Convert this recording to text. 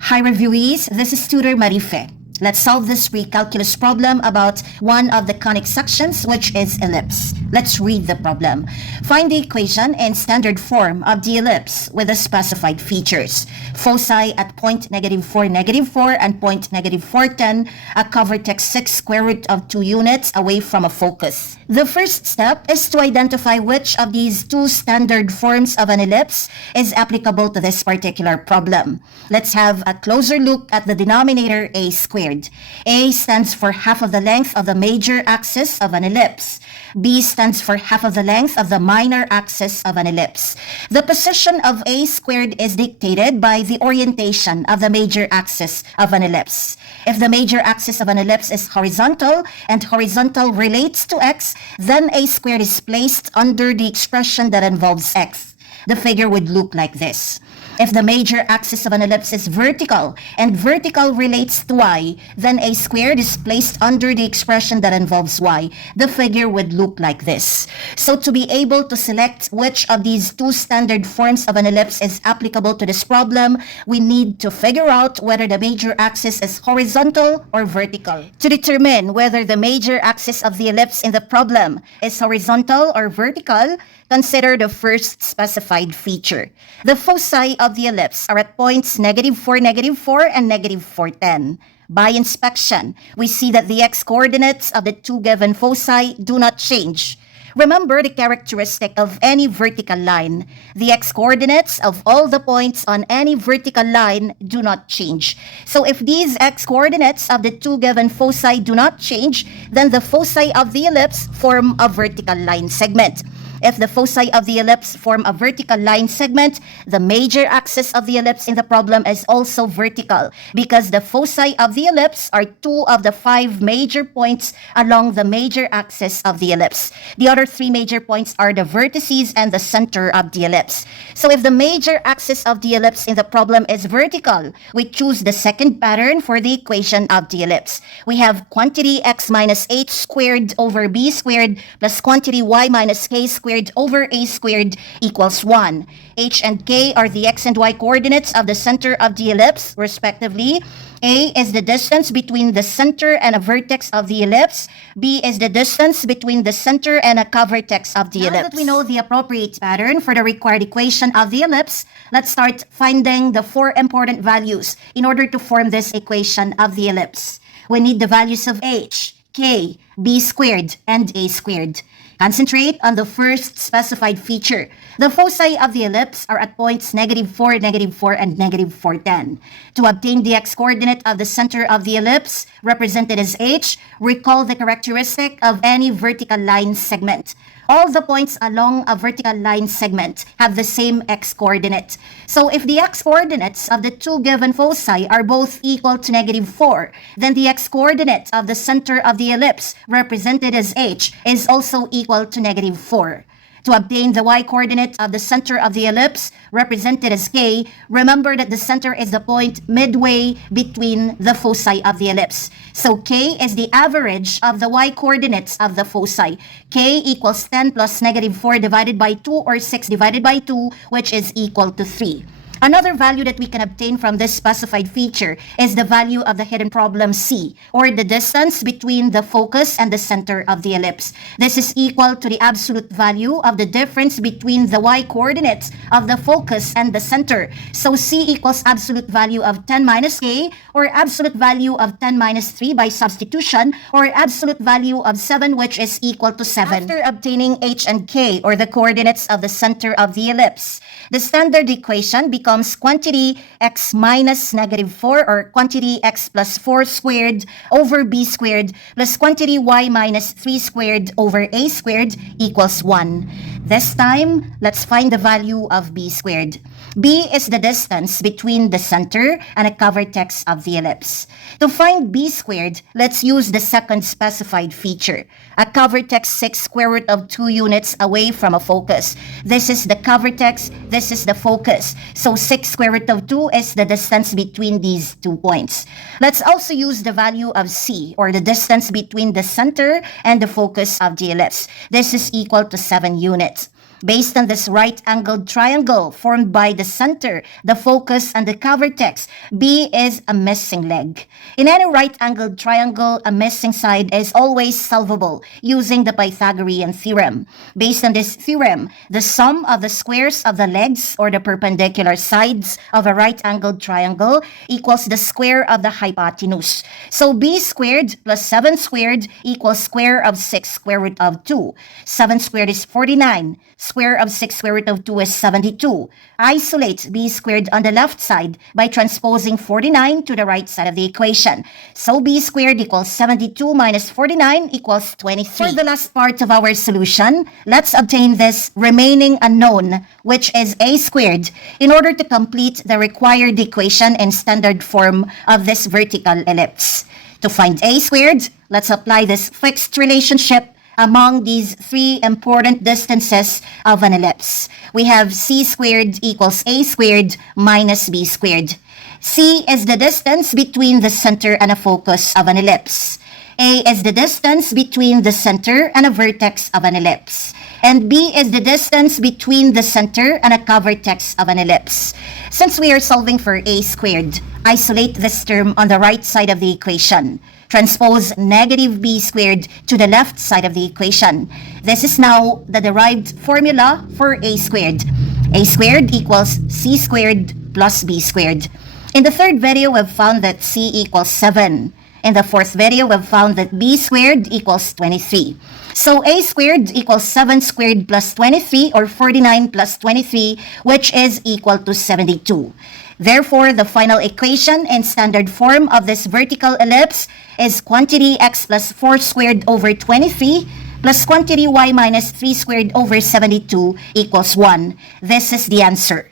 Hi reviewees, this is Tutor Marife. Let's solve this precalculus problem about one of the conic sections, which is ellipse. Let's read the problem. Find the equation in standard form of the ellipse with the specified features. Foci at point -4, and point -410, a COVERTEX 6 square root of 2 units away from a focus. The first step is to identify which of these two standard forms of an ellipse is applicable to this particular problem. Let's have a closer look at the denominator a squared. A stands for half of the length of the major axis of an ellipse. B stands for half of the length of the minor axis of an ellipse. The position of a squared is dictated by the orientation of the major axis of an ellipse. If the major axis of an ellipse is horizontal and horizontal relates to x, then a squared is placed under the expression that involves x. The figure would look like this. If the major axis of an ellipse is vertical and vertical relates to y, then a squared is placed under the expression that involves y. The figure would look like this. So to be able to select which of these two standard forms of an ellipse is applicable to this problem, we need to figure out whether the major axis is horizontal or vertical. To determine whether the major axis of the ellipse in the problem is horizontal or vertical, consider the first specified feature. The foci of the ellipse are at points -4, -4, and -410. By inspection, we see that the x-coordinates of the two given foci do not change. Remember the characteristic of any vertical line. The x-coordinates of all the points on any vertical line do not change. So if these x-coordinates of the two given foci do not change, then the foci of the ellipse form a vertical line segment. If the foci of the ellipse form a vertical line segment, the major axis of the ellipse in the problem is also vertical because the foci of the ellipse are two of the 5 major points along the major axis of the ellipse. The other 3 major points are the vertices and the center of the ellipse. So if the major axis of the ellipse in the problem is vertical, we choose the second pattern for the equation of the ellipse. We have quantity x minus h squared over b squared plus quantity y minus k squared over a squared equals 1. H and k are the x and y coordinates of the center of the ellipse, respectively. A is the distance between the center and a vertex of the ellipse. B is the distance between the center and a covertex of the ellipse. Now that we know the appropriate pattern for the required equation of the ellipse, let's start finding the 4 important values in order to form this equation of the ellipse. We need the values of h, k, b squared, and a squared. Concentrate on the first specified feature. The foci of the ellipse are at points -4, -4, and -410. To obtain the x-coordinate of the center of the ellipse, represented as h, recall the characteristic of any vertical line segment. All the points along a vertical line segment have the same x-coordinate. So if the x-coordinates of the two given foci are both equal to -4, then the x-coordinate of the center of the ellipse, represented as h, is also equal to -4. To obtain the y-coordinate of the center of the ellipse, represented as k, remember that the center is the point midway between the foci of the ellipse. So k is the average of the y-coordinates of the foci. K equals 10 plus -4 divided by 2 or 6 divided by 2, which is equal to 3. Another value that we can obtain from this specified feature is the value of the hidden problem C, or the distance between the focus and the center of the ellipse. This is equal to the absolute value of the difference between the y-coordinates of the focus and the center. So C equals absolute value of 10 minus K, or absolute value of 10 minus 3 by substitution, or absolute value of 7, which is equal to 7. After obtaining H and K, or the coordinates of the center of the ellipse, the standard equation becomes quantity x minus -4 or quantity x plus 4 squared over b squared plus quantity y minus 3 squared over a squared equals 1. This time, let's find the value of b squared. B is the distance between the center and a covertex of the ellipse. To find b squared, let's use the second specified feature, a covertex 6 square root of 2 units away from a focus. This is the covertex, this is the focus. So 6 square root of 2 is the distance between these 2 points. Let's also use the value of c, or the distance between the center and the focus of the ellipse. This is equal to 7 units. Based on this right-angled triangle formed by the center, the focus, and the COVERTEX, B is a missing leg. In any right-angled triangle, a missing side is always solvable using the Pythagorean theorem. Based on this theorem, the sum of the squares of the legs or the perpendicular sides of a right-angled triangle equals the square of the hypotenuse. So B squared plus 7 squared equals square of 6 square root of 2. 7 squared is 49. Square of 6 square root of 2 is 72. Isolate B squared on the left side by transposing 49 to the right side of the equation. So B squared equals 72 minus 49 equals 23. For the last part of our solution, let's obtain this remaining unknown, which is A squared, in order to complete the required equation in standard form of this vertical ellipse. To find A squared, let's apply this fixed relationship among these three important distances of an ellipse. We have C squared equals A squared minus B squared. C is the distance between the center and a focus of an ellipse. A is the distance between the center and a vertex of an ellipse. And B is the distance between the center and a COVERTEX of an ellipse. Since we are solving for A squared, isolate this term on the right side of the equation. Transpose negative B squared to the left side of the equation. This is now the derived formula for A squared. A squared equals C squared plus B squared. In the third video, we've found that C equals 7. In the fourth video, we've found that B squared equals 23. So A squared equals 7 squared plus 23, or 49 plus 23, which is equal to 72. Therefore, the final equation in standard form of this vertical ellipse is quantity x plus 4 squared over 23 plus quantity y minus 3 squared over 72 equals 1. This is the answer.